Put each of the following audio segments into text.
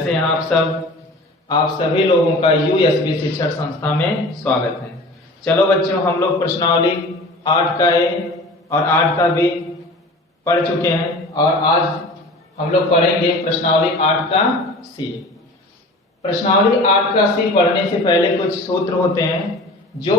कैसे हैं आप सब? आप सभी लोगों का यूएसबी शिक्षण संस्था में स्वागत है। चलो बच्चों, हम लोग प्रश्नावली 8 का ए और 8 का बी पढ़ चुके हैं और आज हम लोग पढ़ेंगे प्रश्नावली 8 का सी। प्रश्नावली 8 का सी पढ़ने से पहले कुछ सूत्र होते हैं जो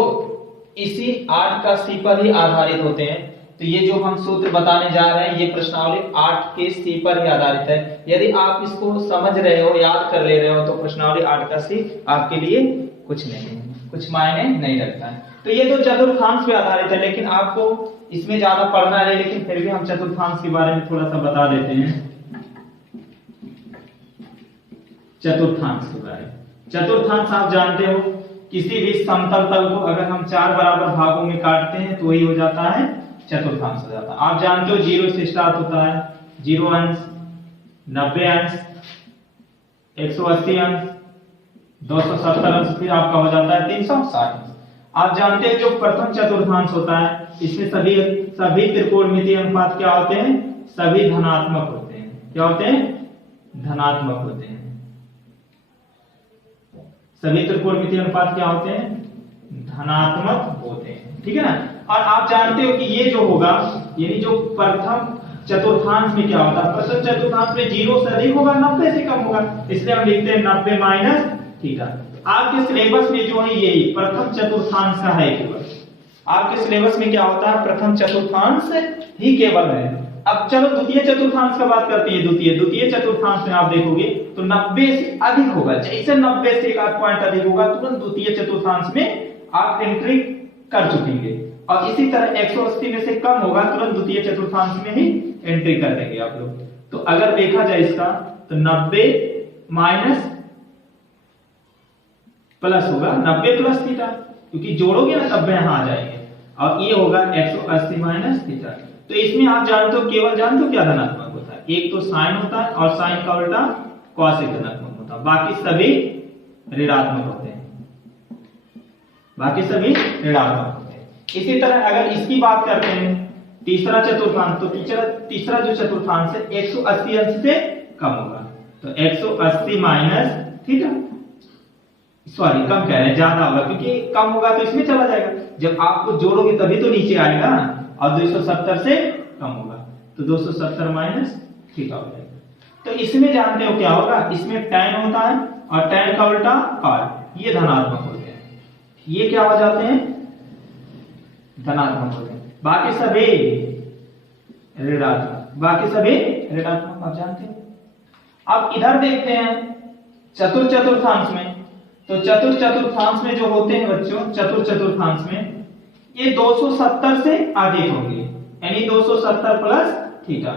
इसी 8 का सी पर ही आधारित होते हैं। तो ये जो हम सूत्र बताने जा रहे हैं ये प्रश्नावली 8 के सी पर ही आधारित है। यदि आप इसको समझ रहे हो, याद कर ले रहे हो तो प्रश्नावली 8 का सी आपके लिए कुछ नहीं है, कुछ मायने नहीं रखता है। तो ये तो चतुर्थांश पे आधारित है, लेकिन आपको इसमें ज्यादा पढ़ना है, लेकिन फिर भी हम चतुर्थांश के बारे में थोड़ा सा बता देते हैं। चतुर्थांश के बारे में, चतुर्थांश आप जानते हो, किसी भी समतल तल को अगर हम 4 बराबर भागों में काटते हैं तो वही हो जाता है चतुर्थांश हो जाता है। आप जानते हो 0 से स्टार्ट होता है, 0 अंश, 90 अंश, 180 अंश, 270 अंश, फिर आपका हो जाता है 360 अंश। आप जानते हैं जो प्रथम चतुर्थांश होता है इसमें सभी त्रिकोणमितीय अनुपात क्या होते हैं? सभी धनात्मक होते हैं। क्या होते हैं? धनात्मक होते हैं। सभी त्रिकोणमितीय अनुपात क्या होते हैं? धनात्मक होते हैं। ठीक है ना। और आप जानते हो कि ये जो होगा, यानी जो प्रथम चतुर्थांश में क्या होता है, प्रथम चतुर्थांश में 0 से अधिक होगा, 90 से कम होगा, इसलिए हम लिखते हैं 90 माइनस थीटा। आपके सिलेबस में जो है यही प्रथम चतुर्थांश का है केवल। आपके सिलेबस में क्या होता है? प्रथम चतुर्थांश ही केवल है। अब चलो द्वितीय चतुर्थांश का बात करते हैं। द्वितीय चतुर्थांश में आप देखोगे तो 90 से अधिक होगा। जैसे 90 से 1 पॉइंट अधिक होगा तुरंत द्वितीय चतुर्थांश में आप एंट्री कर चुकेंगे, और इसी तरह 180 में से कम होगा तुरंत द्वितीय चतुर्थांश में ही एंट्री कर देंगे आप लोग। तो अगर देखा जाए इसका तो 90 माइनस प्लस होगा 90 प्लस थीटा, क्योंकि जोड़ोगे ना तब यहां आ जाएंगे, और ये होगा 180 माइनस थीटा। तो इसमें आप जानते हो, केवल जानते हो क्या धनात्मक होता है? एक तो साइन होता है और साइन का उल्टा कॉस एक धनात्मक होता है, बाकी सभी ऋणात्मक होते हैं। बाकी सभी ऋणात्मक होते हैं। इसी तरह अगर इसकी बात करते हैं तीसरा चतुर्थांश, तो तीसरा जो चतुर्थांश है 180 अंश से कम होगा, तो 180 माइनस थीटा, सॉरी कम कह रहे हैं, ज्यादा होगा, क्योंकि कम होगा तो इसमें चला जाएगा। जब आपको जोड़ोगे तभी तो नीचे आएगा, और 270 से कम होगा तो 270 माइनस थीटा हो जाएगा। तो इसमें जानते हो क्या होगा? इसमें tan होता है और tan का उल्टा r, ये धनात्मक होते हैं। ये क्या हो जाते हैं? धनात्मक होते हैं। बाकी सभी ऋणात्मक, बाकी सभी ऋणात्मक आप जानते हैं। अब इधर देखते हैं चतुर्थांश में, तो चतुर्थांश में जो होते हैं बच्चों, चतुर्थांश में ये 270 से अधिक होंगे, यानी 270 प्लस थीटा।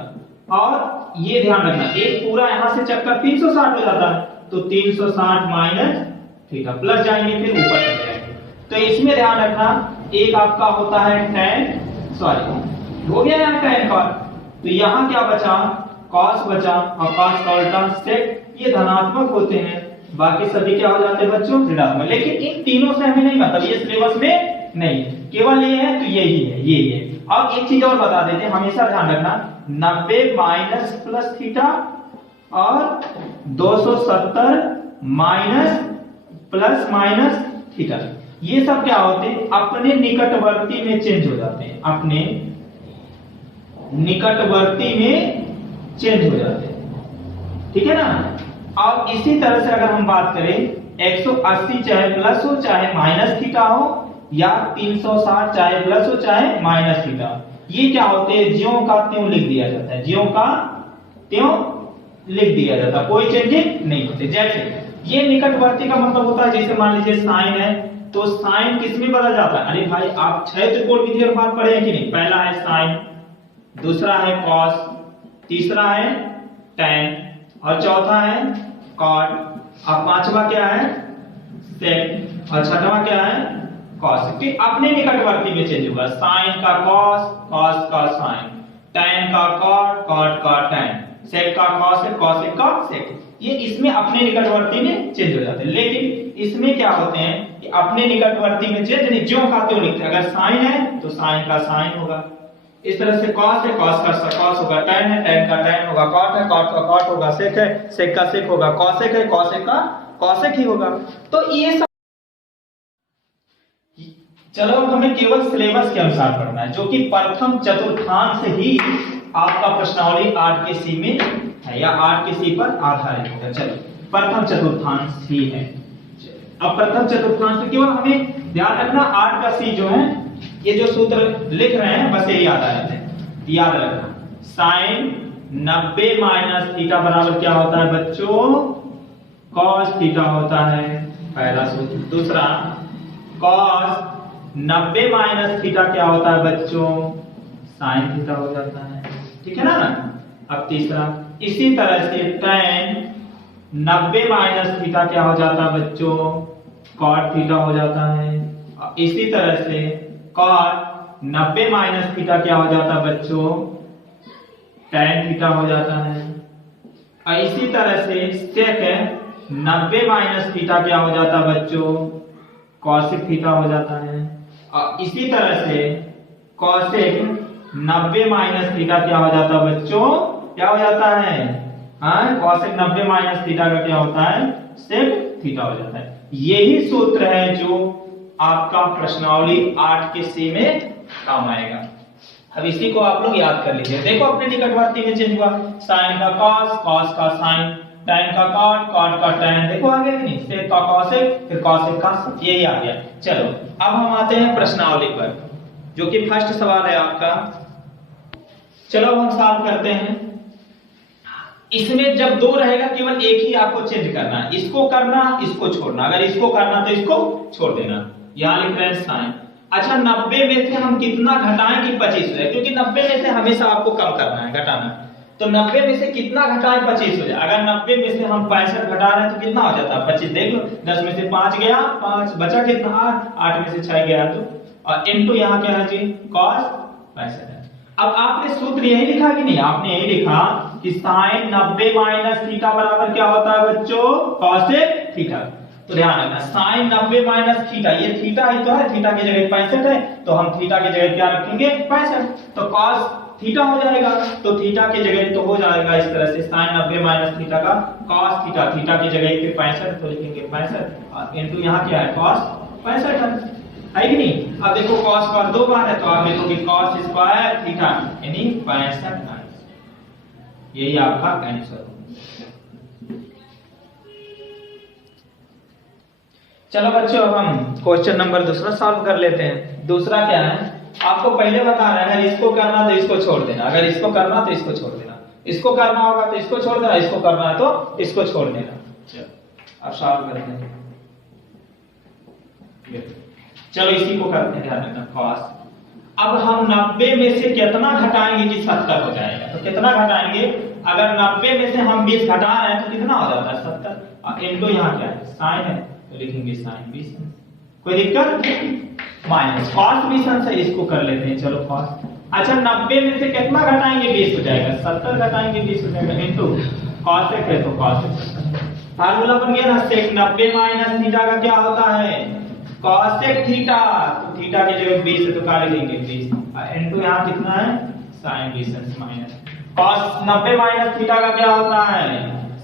और ये ध्यान रखना, एक पूरा यहां से चक्कर 360 हो जाता है, तो 360 माइनस थीटा, प्लस जाएंगे फिर ऊपर चले जाएंगे। तो इसमें ध्यान रखना, एक आपका होता है tan, सॉरी हो गया यहाँ tan का, तो यहाँ क्या बचा? cos बचा, और cos का उल्टा sec, ये धनात्मक होते हैं। बाकी सभी क्या हो जाते हैं बच्चों? ऋणात्मक। लेकिन इन तीनों से हमें नहीं मतलब, ये सिलेबस में नहीं, केवल ये है तो यही है, ये है। अब एक चीज और बता देते हैं, हमेशा ध्यान रखना, 90 माइनस प्लस थीटा और 270 माइनस प्लस माइनस थीटा, ये सब क्या होते हैं? अपने निकटवर्ती में चेंज हो जाते हैं, अपने निकटवर्ती में चेंज हो जाते हैं। ठीक है ना। और इसी तरह से अगर हम बात करें 180 चाहे प्लस हो चाहे माइनस थीटा हो, या 360 चाहे प्लस हो चाहे माइनस थीटा, ये क्या होते हैं? ज्यों का त्यों लिख दिया जाता है, ज्यों का त्यों लिख दिया जाता है, कोई चेंजिंग नहीं होते। जैसे ये निकटवर्ती का मतलब होता है, जैसे मान लीजिए साइन है, तो साइन किस में बदल जाता है? अरे भाई आप 6 त्रिकोणमितीय अनुपात पढ़े हैं कि नहीं? पहला है साइन, दूसरा है कॉस, तीसरा है tan, और चौथा है कॉट, और पांचवा क्या है? सेक, और छठवां क्या है? कॉस। फिर अपने निकटवर्ती में चेंज होगा, साइन का कॉस, कॉस का साइन, tan का कॉट, कॉट का tan, सेक का कॉस, कॉस का सेक, ये इसमें अपने निकटवर्ती में चेंज हो जाते हैं। लेकिन इसमें क्या होते हैं कि अपने निकटवर्ती में चेंज नहीं, ज्यों का त्यों लिखते हैं। अगर साइन है तो साइन का साइन होगा, इस तरह से कॉस है, कॉस का कॉस होगा tan है, tan का tan होगा cot है, cot का cot होगा sec है, sec का sec होगा cosec है, cosec का cosec ही होगा। तो ये सब चलो अब हमें केवल सिलेबस के अनुसार पढ़ना है, जो कि प्रथम चतुर्थांश ही आपका प्रश्नावली 8 के सी में है या 8 के सी पर आधारित होगा। चलो प्रथम चतुर्थांश ही है। अब प्रथम चतुर्थांश में केवल हमें ध्यान रखना 8 का सी जो है, ये जो सूत्र लिख रहे हैं बस ये याद रखना। sin 90 माइनस थीटा बराबर क्या होता है बच्चों, cos थीटा होता है, पहला सूत्र। दूसरा cos 90 माइनस थीटा क्या होता है बच्चों, sin थीटा हो जाता है, ठीक है ना। अब तीसरा इसी तरह से tan 90 माइनस थीटा क्या हो जाता है बच्चों, cot थीटा हो जाता है। इसी तरह से cot 90 माइनस थीटा क्या हो जाता है बच्चों, tan थीटा हो जाता है। और इसी तरह से sec 90 माइनस थीटा क्या हो जाता है बच्चों, cosec थीटा हो जाता है। और इसी तरह से cosec 90 माइनस थीटा क्या हो जाता है बच्चों, क्या हो जाता है, हाँ cosec 90 माइनस थीटा का क्या होता है, sec थीटा हो जाता है। यही सूत्र है जो आपका प्रश्नावली 8 के सी में काम आएगा। अब इसी को आप लोग याद कर लीजिए। देखो अपने निकटवर्ती में चेंज हुआ, sin का cos, cos का sin, tan का cot, cot का tan, देखो आ गया कि नहीं, sec का cosec, फिर cosec का sec, यही आ गया। चलो अब हम आते हैं प्रश्नावली पर, जो कि फर्स्ट सवाल है आपका। चलो हम सॉल्व करते हैं। इसमें जब दो रहेगा केवल एक ही आपको चेंज करना है, इसको करना इसको छोड़ना, अगर इसको करना तो इसको छोड़ देना। यहां लिख रहे हैं sin। अच्छा 90 में से हम कितना घटाएं कि 25 हो जाए, क्योंकि 90 में से हमेशा आपको कम करना है, घटाना। तो 90 में से कितना घटाएं 25 हो जाए। अगर 90 में से हम 65 घटा रहे हैं तो कितना हो जाता है 25, देख लो 10 में से 5 गया 5, बचा कितना 8, 8 में से 6 गया 2, और इनटू यहां क्या है जी cos 65 है। अब आपने सूत्र यही लिखा कि नहीं, आपने यही लिखा कि sin 90 माइनस थीटा बराबर क्या होता है बच्चों, cosec थीटा। तो ध्यान रखना sin 90 माइनस थीटा, ये थीटा ही तो है, थीटा की जगह 65 है, तो हम थीटा की जगह क्या रखेंगे 65, तो cos थीटा हो जाएगा। तो थीटा की जगह तो हो जाएगा इस तरह से sin 90 माइनस थीटा का cos थीटा, थीटा की जगह फिर 65 तो लिखेंगे 65, और इनटू यहां क्या है cos 65 है कि नहीं। अब देखो cos का 2 बार है तो आप लिखोगे cos स्क्वायर थीटा यानी 65, यही आपका आंसर। चलो बच्चों अब हम क्वेश्चन नंबर दूसरा सॉल्व कर लेते हैं। दूसरा क्या है, आपको पहले बता रहे हैं अगर इसको करना तो इसको छोड़ देना, अगर इसको करना तो इसको छोड़ देना, इसको करना होगा तो इसको छोड़ देना, इसको करना है तो इसको छोड़ देना। चलो अब सॉल्व करते हैं। चलो इसी को करते हैं, ध्यान रखना cos। अब हम 90 में से कितना घटाएंगे कि 70 हो जाएगा, तो कितना घटाएंगे, अगर 90 में से हम 20 घटा रहे हैं तो कितना हो जाता है 70, और इनटू यहां क्या है sin है तो लिखेंगे sin 20, कोई दिक्कत, माइनस cos 20 है, इसको कर लेते हैं। चलो cos, अच्छा 90 में से कितना घटाएंगे 20 हो जाएगा, 70 घटाएंगे 20 हो जाएगा, इनटू cosec है तो cosec, फार्मूला बन गया ना, sec 90 माइनस थीटा का क्या होता है cosec थीटा, तो थीटा की जगह 20 है तो क्या लिखेंगे 20, इनटू यहां कितना है sin 20 minus cos 90 minus theta का क्या होता है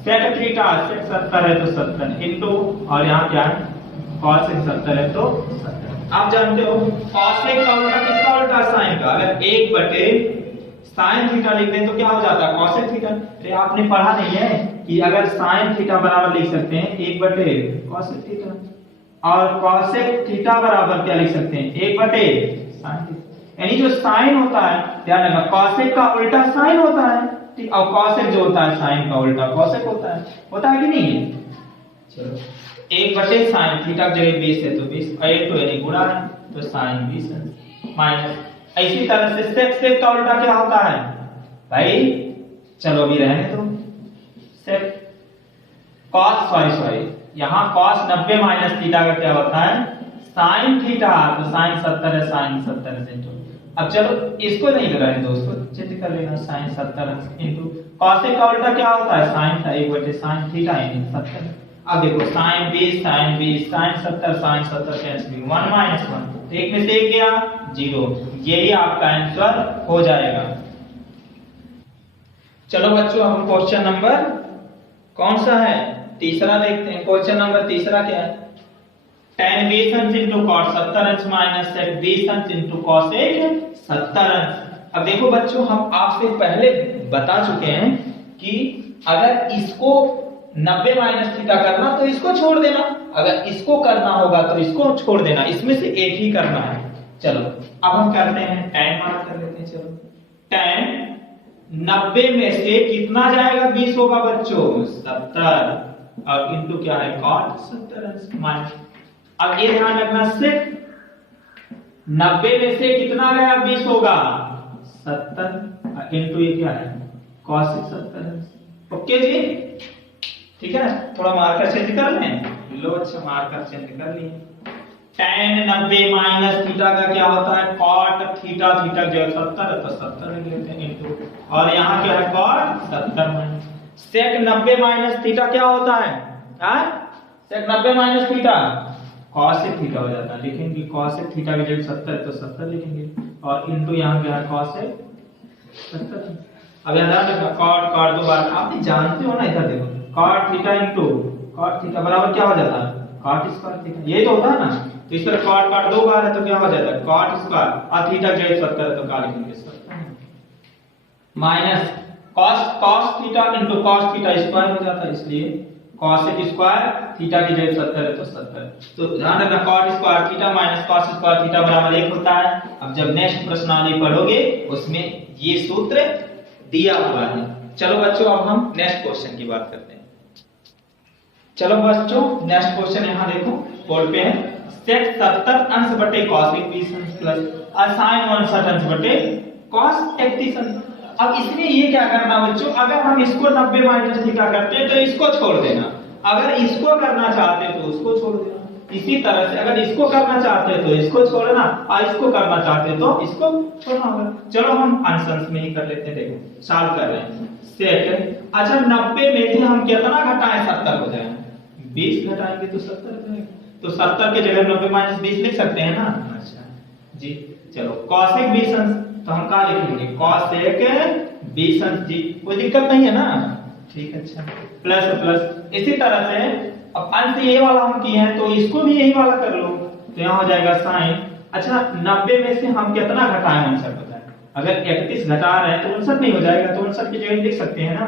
sec थीटा, sec 70 है तो 70 इनटू, और यहां क्या है cosec 70 है तो 70। आप जानते हो cosec का उल्टा किसका उल्टा sin का, अगर 1 बटे sin थीटा लिख दें तो क्या हो जाता है cosec थीटा। अरे आपने पढ़ा नहीं है कि अगर sin थीटा बराबर लिख सकते हैं 1 बटे cosec थीटा, और cosec थीटा बराबर क्या लिख सकते हैं 1 बटे sin थीटा, यानी जो sin होता है, ध्यान रखना cosec का उल्टा sin होता है, ठीक, और cosec जो होता है sin का उल्टा cosec होता है कि नहीं है। चलो 1 बटे sin थीटा की जगह 20 है तो 20, और 1 तो यानी गुणा है तो sin 20 माइनस, इसी तरह से sec का उल्टा क्या होता है भाई, चलो अभी रहने दो, sec cos सॉरी यहां cos 90 माइनस थीटा का क्या होता है sin थीटा, तो sin 70 है, sin 70 से तो अब चलो इसको नहीं लगाएं दोस्तों, चेंज कर लेना sin 70 इनटू cosec का उल्टा क्या होता है sin था, 1 बटे sin थीटा यानी 70। अब देखो sin 20 sin 70 कैंसिल 1 माइनस 1 एक में से एक गया 0, यही आपका आंसर हो जाएगा। चलो बच्चों हम क्वेश्चन नंबर कौन सा है, तीसरा देखते हैं। क्वेश्चन नंबर तीसरा क्या है, tan 20 अंश into cos 70 अंश माइनस sec 20 अंश into cos 70 अंश। अब देखो बच्चों हम आपसे पहले बता चुके हैं कि अगर इसको 90 माइनस थीटा करना तो इसको छोड़ देना, अगर इसको करना होगा तो इसको छोड़ देना, इसमें से एक ही करना है। चलो अब हम करते हैं tan मार्क कर लेते हैं। चलो tan 90 में से कितना जाएगा 20 होगा बच्चों 70 और इनटू क्या है cos 70 माइनस। अब ये ध्यान रखना sec 90 में से कितना गया 20 होगा 70 इनटू ये क्या है cos 70। ओके जी ठीक है, थोड़ा मार्कर चेंज कर लें। लो अच्छा मार्कर चेंज कर लिए। tan 90 माइनस थीटा का क्या होता है cot थीटा, थीटा जो 70 है तो 70 लिख लेते हैं इनटू, और यहाँ क्या है cot 70 minus sec 90 minus theta क्या होता है, हाँ sec 90 minus theta cos theta हो जाता है, लिखेंगे cos थीटा की जगह 70 है तो 70 लिखेंगे, और इनटू यहाँ क्या है cos 70। अब याद रखना cot दो बार आप जानते हो ना, इधर देखो cot theta into cot theta बराबर क्या हो जाता है cot स्क्वायर थीटा, ये तो होता है ना। तो इस तरह cot दो बार है तो क्या हो जाता है cot स्क्वायर, और थीटा जो 70 है तो क्या लिखेंगे 70 minus cos theta into cos theta square हो जाता है, इसलिए cos स्क्वायर थीटा की जगह 70 है तो 70। तो ध्यान रखना cot square theta minus cos square theta बराबर 1 होता है। अब जब नेक्स्ट प्रश्नावली पढ़ोगे उसमें ये सूत्र दिया हुआ है। चलो बच्चों अब हम नेक्स्ट क्वेश्चन की बात करते हैं। चलो बच्चों नेक्स्ट क्वेश्चन यहाँ देखो बोर्ड पे है, sec 70 अंश बटे cos 20 अंश प्लस sin 59 अंश बटे cos 31 अंश। अब इसमें ये क्या करना बच्चों, अगर हम इसको 90 माइनस थीटा करते हैं तो इसको छोड़ देना, अगर इसको करना चाहते हैं तो उसको छोड़ देना। इसी तरह से अगर इसको करना चाहते हैं तो इसको छोड़ना, और इसको करना चाहते हैं तो इसको छोड़ना होगा। चलो हम अंश में ही कर लेते हैं, देखो सॉल्व कर रहे हैं sec अच्छा 90 में से हम कितना घटाएं 70 हो जाए, 20 घटाएंगे तो 70 हो जाएगा, तो 70 के जगह 90 माइनस 20 लिख सकते हैं ना। अच्छा जी चलो cos 20 अंश तो हम क्या लिखेंगे cos 20 अंश जी, कोई दिक्कत नहीं है ना, ठीक है। अच्छा प्लस प्लस इसी तरह से अब अंश ये वाला हम किए हैं तो इसको भी यही वाला कर लो, तो यहाँ हो जाएगा sin। अच्छा 90 में से हम कितना घटाएं 59 बताएं, अगर 31 घटा रहे हैं तो 59 नहीं हो जाएगा, तो 59 की जगह लिख सकते हैं ना।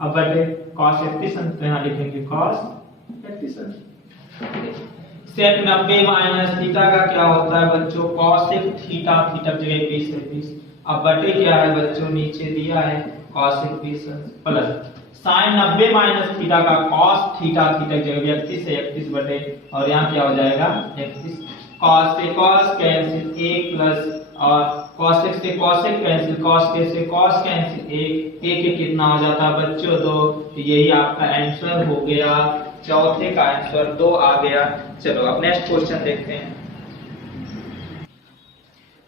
अब बटे cos 31 अंश तो यहाँ लिखेंगे cos 31 अंश। sec 90 माइनस थीटा का क्या होता है बच्चों cos थीटा, थीटा की जगह 20 है 20, अब बटे क्या है बच्चों नीचे दिया है cos 20 अंश प्लस sin 90 माइनस थीटा का cos थीटा, थीटा की जगह 31 है 31 बटे, और यहाँ क्या हो जाएगा 31, cos से cos कैंसिल 1 प्लस, और cos से cos कैंसिल, cos से cos कैंसिल 1 1 कितना हो जाता है बच्चों 2, तो यही आपका आंसर हो गया, चौथे का आंसर 2 आ गया। चलो अब नेक्स्ट क्वेश्चन देखते हैं।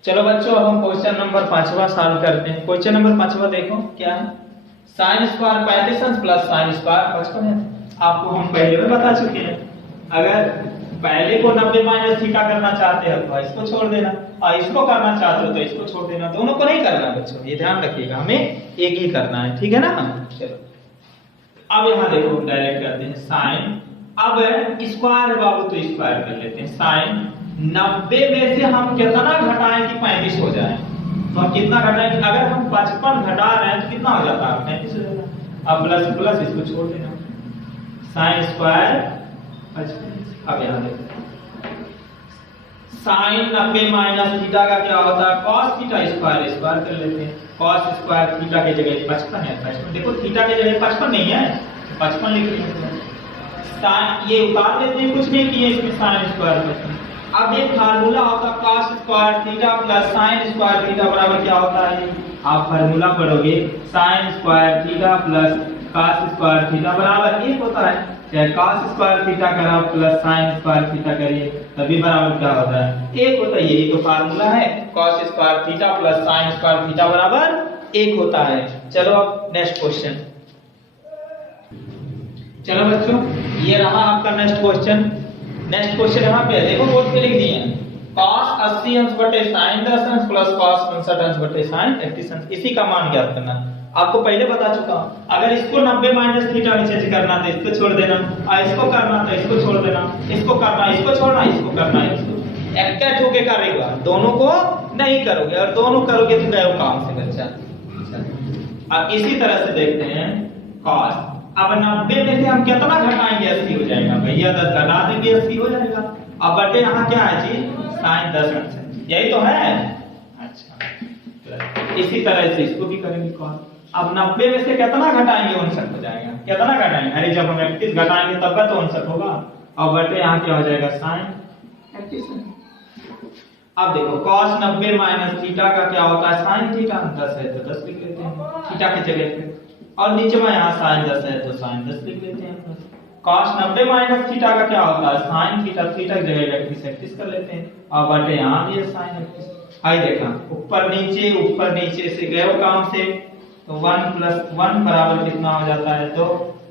चलो बच्चों अब हम क्वेश्चन नंबर 5वां सॉल्व करते हैं। क्वेश्चन नंबर 5वां देखो क्या है, sin स्क्वायर 35 अंश प्लस sin स्क्वायर 55 है। आपको हम पहले में बता चुके हैं, अगर पहले को 90 माइनस थीटा करना चाहते हो तो इसको छोड़ देना, और इसको करना चाहते हो तो इसको छोड़ देना, दोनों को नहीं करना बच्चों, ये ध्यान रखिएगा, हमें एक ही करना है, ठीक है ना। चलो अब यहाँ देखो डायरेक्ट करते हैं sin, अब स्क्वायर है बाबू तो स्क्वायर कर लेते हैं, sin 90 में से हम कितना घटाएं कि 35 हो जाए, तो हम कितना घटाएं, अगर हम 55 घटा रहे हैं तो कितना हो जाता है 35 हो जाएगा। अब प्लस प्लस इसको छोड़ देना, sin स्क्वायर 55। अब यहाँ देखो sin 90 माइनस थीटा का क्या होता है cos थीटा स्क्वायर, स्क्वायर कर लेते हैं, cos स्क्वायर थीटा के जगह 55 है 55, देखो थीटा के जगह 55 नहीं है 55 लिख लेंगे, sin ये उतार लेते हैं, कुछ नहीं किए इसमें sin स्क्वायर 55। अब एक फार्मूला होता है cos square theta plus sin square theta बराबर क्या होता है, आप फार्मूला पढ़ोगे sin square theta plus cos square theta बराबर 1 होता है, चाहे cos स्क्वायर थीटा करा प्लस sin स्क्वायर थीटा करिए तभी बराबर क्या होता है 1 होता है, यही तो फार्मूला है, cos square theta plus sin square theta बराबर 1 होता है। चलो अब नेक्स्ट क्वेश्चन। चलो बच्चों, ये रहा आपका नेक्स्ट क्वेश्चन। नेक्स्ट क्वेश्चन यहाँ पे देखो, बोर्ड पे लिख दिए हैं cos 80 अंश बटे sin 10 अंश प्लस cos 65 अंश बटे sin 31 अंश। इसी का मान ज्ञात करना। आपको पहले बता चुका हूं, अगर इसको 90 माइनस थीटा में चेंज करना तो इसको छोड़ देना, और इसको करना तो इसको छोड़ देना, इसको करना इसको छोड़ना, इसको करना इसको। एक क्या ठोके करेगा, दोनों को नहीं करोगे, और दोनों करोगे तो गए काम से बच्चा। अब इसी तरह से देखते हैं cos। अब 90 में से हम कितना घटाएंगे, 80 हो जाएगा भैया, 10 घटा देंगे 80 हो जाएगा। अब बटे यहाँ क्या है जी, sin 10 अंश, यही तो है। अच्छा, इसी तरह से इसको भी करेंगे cos। अब 90 में से कितना घटाएंगे, 59 हो जाएगा। कितना घटाएंगे, अरे जब हम 31 घटाएंगे तब तो 59 होगा। और बटे यहाँ क्या हो जाएगा, sin 31। अब देखो cos 90 माइनस थीटा का क्या होता है, sin थीटा। 10 है तो 10 लिख लेते हैं थीटा की जगह पे, और नीचे में यहाँ sin 10 है तो sin 10 लिख लेते हैं। cos 90 माइनस थीटा का क्या होता है, sin थीटा। थीटा की जगह 31 कर लेते हैं, और बटे यहाँ भी है sin 31। आई देखा, ऊपर नीचे से गए काम से, तो 1 + 1 बराबर कितना हो जाता है, तो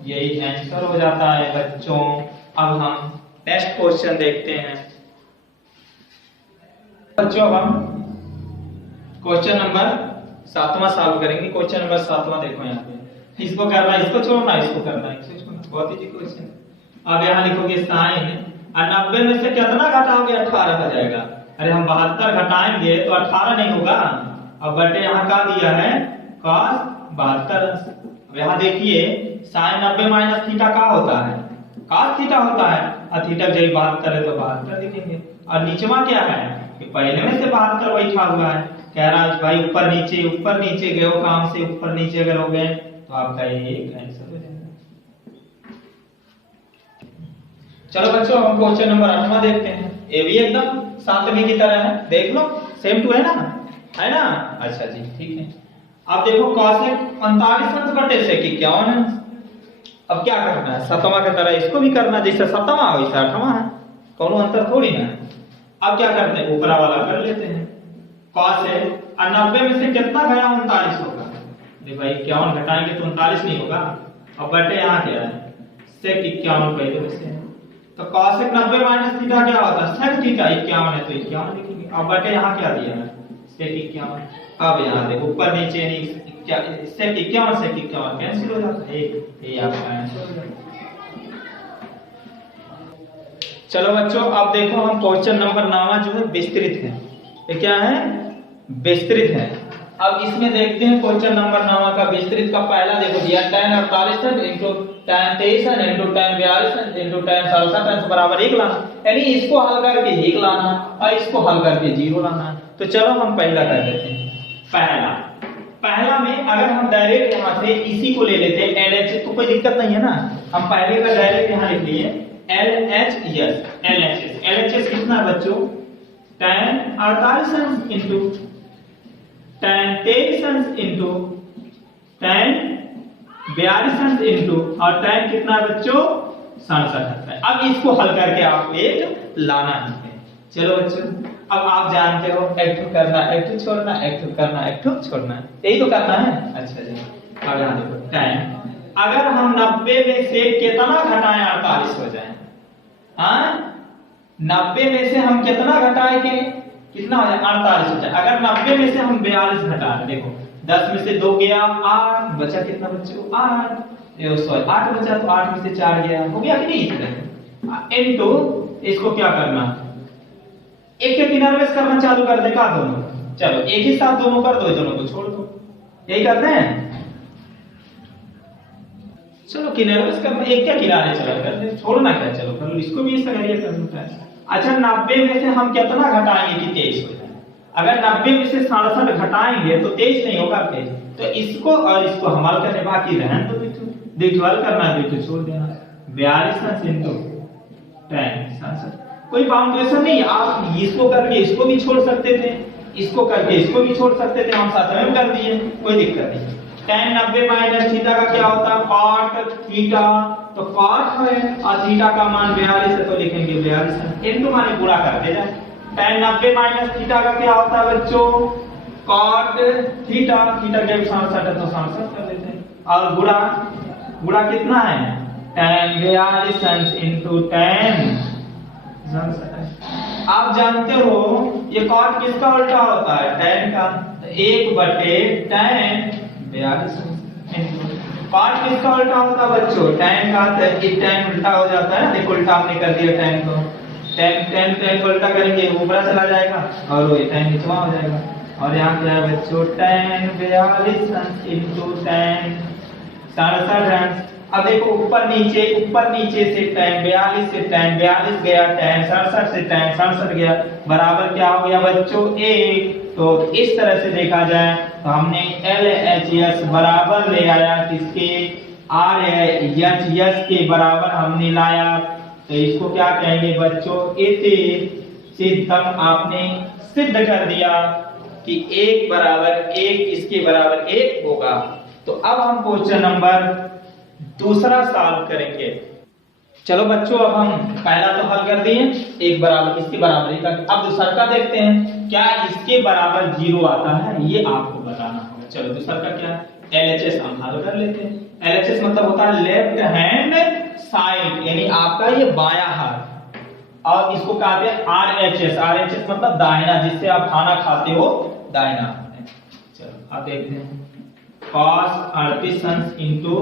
यही आंसर हो जाता है बच्चों। अब हम नेक्स्ट क्वेश्चन देखते हैं बच्चों। अब हम क्वेश्चन नंबर 7वां सॉल्व करेंगे। क्वेश्चन नंबर 7वां देखो यहाँ पे, इसको करना इसको छोड़ना, इसको करना इसको छोड़ना, बहुत ही क्वेश्चन। अब यहाँ लिखोगे sin, और 90 में से कितना घटाओगे, 18 हो जाएगा। अरे हम 72 घटाएंगे तो 18 नहीं होगा। अब बटे यहाँ का दिया है cos 72। अब यहाँ देखिए sin 90 माइनस थीटा का होता है, cos थीटा होता है, और थीटा जब 72 है तो 72 लिखेंगे। और नीचवा क्या है कि पहले में से 72 बैठा हुआ है। कह रहा है भाई ऊपर नीचे गए हो काम से, ऊपर नीचे अगर हो गए तो आपका ये आंसर हो जाएगा। चलो बच्चों, हम क्वेश्चन नंबर 8वां देखते हैं। ये भी एकदम 7वीं की तरह है, देख लो सेम टू है ना। अच्छा जी, ठीक है। अब देखो cosec 45 अंश बटे sec 51 अंश। अब क्या करना है, 7वां की तरह इसको भी करना, जैसे 7वां वैसे 8वां है, कोनो अंतर थोड़ी ना है। अब क्या करते हैं, ऊपरा वाला कर लेते हैं cos है, और 90 में से कितना गया, 39 होगा। अरे भाई 51 घटाएंगे तो 39 नहीं होगा। अब बटे यहाँ क्या है, sec 51 पहले वैसे है, तो cosec 90 माइनस थीटा क्या होता है, sec थीटा 51 है तो 51 लिखेंगे। अब बटे यहाँ क्या दिया है, sec 51। अब यहाँ देखो ऊपर नीचे नहीं, sec 51 sec 51 कैंसिल हो जाता है, ये आपका आंसर हो जाएगा। चलो बच्चों, अब देखो हम क्वेश्चन नंबर 9 जो है विस्तृत है। ये क्या है, विस्तृत है। अब इसमें देखते हैं क्वेश्चन नंबर 9 का विस्तृत का पहला देखो दिया tan 48 into tan 23 into tan 42 into tan 67 बराबर 1 लाना, यानी इसको हल करके 1 लाना और इसको हल करके 0 लाना। तो चलो हम पहला कर लेते हैं। पहला में अगर हम डायरेक्ट यहाँ से इसी को ले लेते हैं LH, तो कोई दिक्कत नहीं है ना। हम पहले का डायरेक्ट यहाँ लिख लिए LHS कितना है बच्चों, tan 48 into tan 23 into tan 42 into और tan कितना बच्चों 67। अब इसको हल करके आप एक लाना है। चलो बच्चों, अब आप जानते हो एक टू करना, एक टू छोड़ना, एक टू करना, एक टू छोड़ना, यही तो करना है। अच्छा जी, अब यहाँ देखो tan, अगर हम 90 में से कितना घटाएं 48 हो जाए। हाँ, 90 में से हम कितना घटाएं के कितना हो जाए 48 हो जाए। अगर 90 में से हम 42 घटा रहे, देखो 10 में से 2 गया 8, बचा कितना बच्चों 8, सॉरी 8 बचा, तो 8 में से 4 गया, हो गया कि नहीं। इतना इनटू इसको क्या करना, एक के किनारे करना चालू कर देगा दोनों। चलो एक ही साथ दोनों कर दो, दोनों को छोड़ दो, यही करते हैं। चलो किनारे करना, एक क्या किनारे चला कर दे, छोड़ना क्या, चलो कर लो, इसको भी इस तरह कर लो। अच्छा 90 में से हम कितना घटाएंगे कि 23 हो जाए। अगर 90 में से 67 घटाएंगे तो 23 नहीं होगा 23, तो इसको और इसको हम हल करने, बाकी रहन तो बिट्टू हल करना है, बिट्टू छोड़ देना। 42 इनटू tan 67, कोई बाउंडेशन नहीं, आप इसको करके इसको भी छोड़ सकते थे, इसको करके इसको भी छोड़ सकते थे, हम साथ में कर दिए, कोई दिक्कत नहीं। tan 90 माइनस थीटा का क्या होता है cot थीटा, तो cot है और थीटा का मान 42 है तो लिखेंगे 42 इनटू माने गुणा कर दे जाए। tan 90 माइनस थीटा का क्या होता है बच्चों cot थीटा, थीटा के 67 है तो 67 कर देते हैं, और गुणा कितना है tan 42 into tan। आप जानते हो ये cot किसका उल्टा होता है? tan का। तो 1/tan 42। cot किसका उल्टा होता है बच्चों? tan का। तो ये tan उल्टा हो जाता है। देखो उल्टा हमने कर दिया tan को। tan को उल्टा करेंगे ऊपर चला जाएगा और वो tan नीचे हो जाएगा। और यहाँ क्या है बच्चों? tan 42 into tan 67। अब देखो ऊपर नीचे से tan 42 से tan 42 गया, tan 67 से tan 67 गया, बराबर क्या हो गया बच्चों? 1। तो इस तरह से देखा जाए तो हमने LHS बराबर ले आया किसके? RHS के बराबर हमने लाया। तो इसको क्या कहेंगे बच्चों? इति सिद्धम। आपने सिद्ध कर दिया कि 1 बराबर 1 इसके बराबर 1 होगा। तो अब हम क्वेश्चन नंबर दूसरा सॉल्व करेंगे। चलो बच्चों अब हम पहला तो हल कर दिए, 1 बराबर इसके बराबर 1। अब दूसरा का देखते हैं क्या इसके बराबर 0 आता है, ये आपको बताना होगा। चलो दूसरा का क्या है? LHS हम हल कर लेते हैं। LHS मतलब होता है लेफ्ट हैंड साइड, यानी आपका ये बायां हाथ। और इसको कहते हैं RHS। RHS मतलब दाहिना, जिससे आप खाना खाते हो, दाहिना हाथ। चलो अब देखते हैं cos 38 into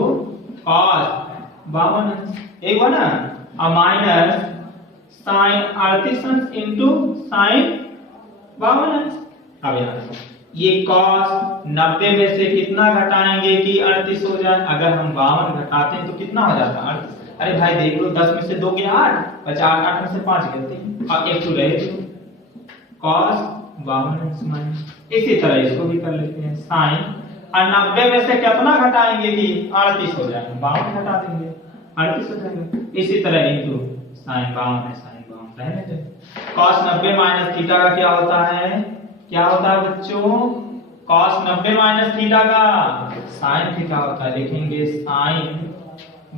cos 52 एक हुआ ना, माइनस sin 38 into sin 52। अब यहाँ ये cos 90 में से कितना घटाएंगे कि 38 हो जाए? अगर हम 52 घटाते हैं तो कितना हो जाता है? 38। अरे भाई देख लो 10 में से 2 गया 8, बचा 8 में से 5 गए 3 और 1 तो रहे cos 52 माइनस। इसी तरह इसको भी कर लेते हैं sin, और 90 में से कितना घटाएंगे कि 38 हो जाएगा? 52 घटा देंगे 38 हो जाएगा। इसी तरह इनटू sin 52 है, sin 52 रहने दें। cos 90 माइनस थीटा का क्या होता है? क्या होता है बच्चों? cos 90 माइनस थीटा का sin थीटा होता है। लिखेंगे sin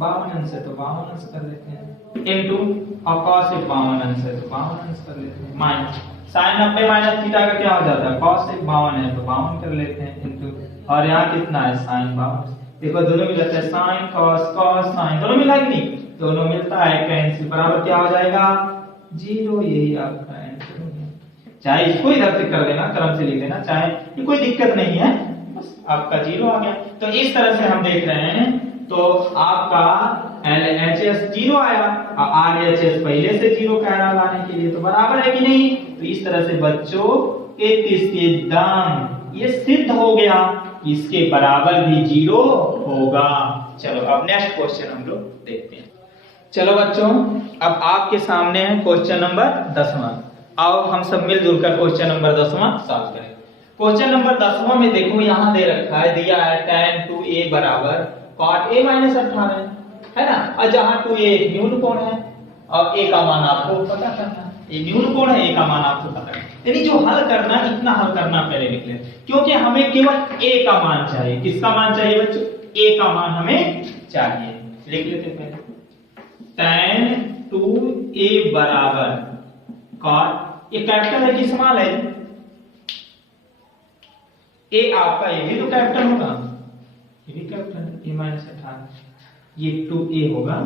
52 से, तो 52 कर लेते हैं इनटू, और cos 52 से तो 52 कर लेते हैं, माइनस sin 90 माइनस थीटा का क्या हो जाता है? cos 52 है तो 52 कर लेते हैं इनटू, और यहाँ कितना है? sin 52। देखो दोनों मिल जाते हैं, sin cos sin दोनों मिला कि नहीं? दोनों मिलता है, कैंसिल, बराबर क्या हो जाएगा? 0। यही आपका आंसर हो गया। चाहे इसको इधर से कर देना, क्रम से लिख देना, चाहे ये कोई दिक्कत नहीं है, बस आपका 0 आ गया। तो इस तरह से हम देख रहे हैं, तो आपका LHS 0 आया और RHS पहले से 0 कह रहा लाने के लिए, तो बराबर है कि नहीं? तो इस तरह से बच्चों 33 के दाम ये सिद्ध हो गया, इसके बराबर भी 0 होगा। चलो अब नेक्स्ट क्वेश्चन हम लोग देखते हैं। चलो बच्चों अब आपके सामने है क्वेश्चन नंबर 10वां। आओ हम सब मिलजुल कर क्वेश्चन नंबर 10वां सॉल्व करें। क्वेश्चन नंबर 10वां में देखो यहाँ दे रखा है, दिया है tan 2a बराबर cot a minus 18 है ना, और जहाँ 2a एक न्यून कोण है और a का मान आपको पता करना है। ये न्यून कोण है, a का मान आपको पता है, यानी जो हल करना इतना हल करना पहले लिख ले, क्योंकि हमें केवल a का मान चाहिए। किसका मान चाहिए बच्चों? a का मान हमें चाहिए। लिख लेते हैं पहले tan 2a बराबर cot, ये कैपिटल है कि स्मॉल है? a आपका ये भी तो कैपिटल होगा, ये भी कैपिटल है, a minus 18, ये 2a होगा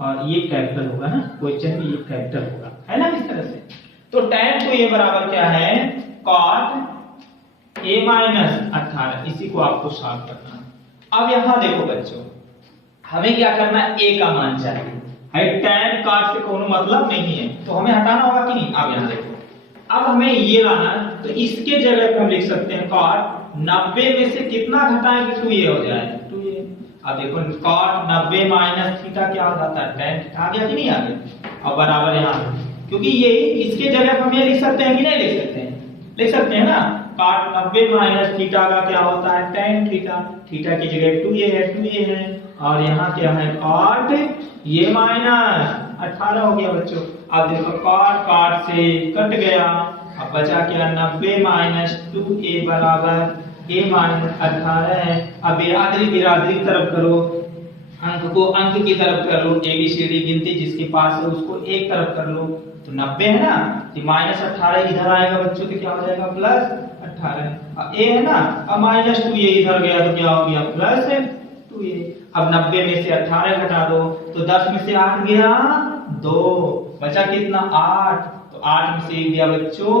और ये कैपिटल होगा ना, क्वेश्चन में ये कैपिटल होगा, है ना इस तरह से। तो tan 2a बराबर क्या है? cot a minus 18, इसी को आपको सॉल्व करना है। अब यहां देखो बच्चों, हमें क्या करना है? a का मान चाहिए, है tan cot से कोई मतलब नहीं है, तो हमें हटाना होगा कि नहीं? अब यहां देखो, अब हमें ये लाना, तो इसके जगह पे हम लिख सकते हैं cot 90 में से कितना घटाएं कि 2a हो जाए? 2a। अब देखो cot 90 माइनस थीटा क्या हो जाता है? tan theta. आ गया कि नहीं आ गया? अब बराबर यहाँ, क्योंकि ये इसके जगह हम ये लिख सकते हैं कि नहीं लिख सकते हैं? लिख सकते हैं ना। cot 90 माइनस थीटा का क्या होता है? tan theta. थीटा की जगह 2a है और यहाँ क्या है? cot ये माइनस 18 हो गया बच्चों। अब देखो cot से कट गया, अब बचा क्या? 90 माइनस 2a बराबर a माइनस 18 है। अब बिरादरी तरफ करो, अंक को अंक की तरफ कर लो, ABCD गिनती जिसके पास है उसको एक तरफ कर लो, तो 90 है ना, तो माइनस 18 इधर आएगा बच्चों, तो क्या हो जाएगा? प्लस 18। अब a है ना, अब माइनस 2a इधर गया तो क्या हो गया? Plus 2a। अब 90 में से 18 घटा दो तो 10 में से 8 गया 2, बचा कितना 8, तो 8 में से 1 गया बच्चों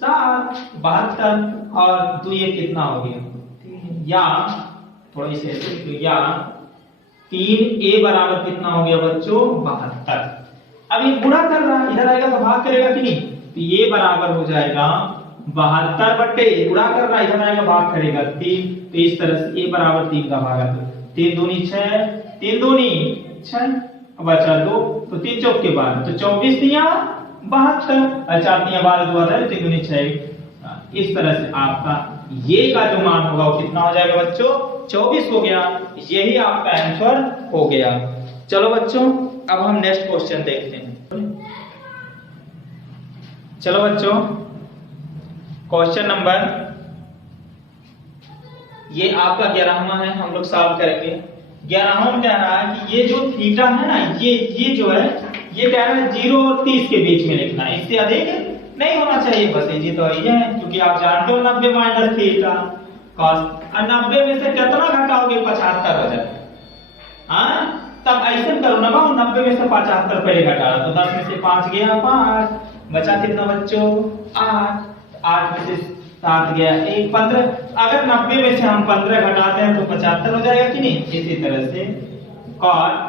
7, 72 और 2 ये कितना हो गया 3, या थोड़ा इसे ऐसे तो या 3a बराबर कितना हो गया बच्चों 72। अब ये गुणा कर रहा है, इधर आएगा तो भाग करेगा कि नहीं, तो ये बराबर हो जाएगा 72 बट्टे गुणा कर रहा है, इधर आएगा भाग करेगा 3, तो इस तरह से a बराबर 3 का भागा, तो 3 दूनी 6, 3 दूनी 6, बचा 2, तो 3 चौक के 12, तो 24 दिया 72, 4 दिया 12, 2 है 3 दूनी 6। इस तरह से आपका ये का जो मान होगा वो कितना हो जाएगा बच्चों 24 हो गया। यही आपका आंसर हो गया। चलो बच्चों अब हम नेक्स्ट क्वेश्चन देखते हैं। चलो बच्चों क्वेश्चन नंबर ये आपका 11वां है, हम लोग सॉल्व करेंगे। 11वां कह रहा है कि ये जो थीटा है ना, ये जो है ये कह रहा है 0 और 30 के बीच में लिखना है, इससे अधिक नहीं होना चाहिए। बस ये तो ये है क्योंकि आप जानते हो 90 माइनस थीटा cos, और 90 में से कितना घटाओगे 75 हो जाए। हाँ तब ऐसे करो ना, 90 में से 75 पहले घटा, तो 10 में से 5 गया 5, बचा कितना बच्चों 8, 8 में से 7 गया 1, 15। अगर 90 में से हम 15 घटाते हैं तो 75 हो जाएगा कि नहीं। इसी तरह से cos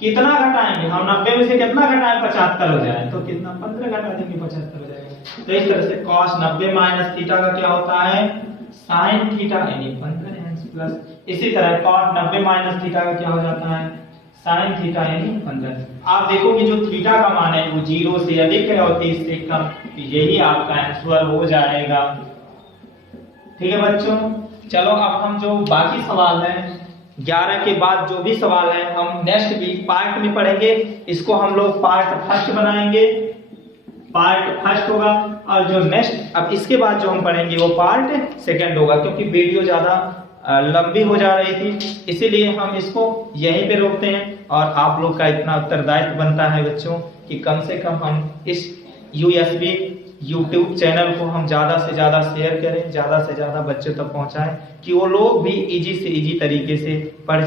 कितना घटाएंगे हम, 90 में से कितना घटाएं 75 हो जाए, तो कितना 15 घटा देंगे 75 हो जाएगा। तो इस तरह से cos 90 माइनस थीटा का क्या होता है sin थीटा यानी 15 प्लस, इसी तरह cos 90 माइनस थीटा का क्या हो जाता है sin थीटा यानी 15। आप देखोगे जो थीटा का मान है वो 0 से अधिक है और 30 से कम, यही आपका आंसर हो जाएगा। ठीक है बच्चों, चलो अब हम जो बाकी सवाल है 11 के बाद जो भी सवाल है हम नेक्स्ट वीक पार्ट में पढ़ेंगे। इसको हम लोग पार्ट फर्स्ट बनाएंगे, पार्ट फर्स्ट होगा, और जो नेक्स्ट अब इसके बाद जो हम पढ़ेंगे वो पार्ट सेकंड होगा, क्योंकि वीडियो ज्यादा लंबी हो जा रही थी, इसीलिए हम इसको यहीं पे रोकते हैं। और आप लोग का इतना उत्तरदायित्व बनता है बच्चों कि कम से कम हम इस USB YouTube चैनल को हम ज्यादा से ज्यादा शेयर करें, ज्यादा से ज्यादा बच्चों तक पहुंचाएं कि वो लोग भी इजी से इजी तरीके से पढ़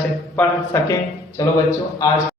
सकें। चलो बच्चों आज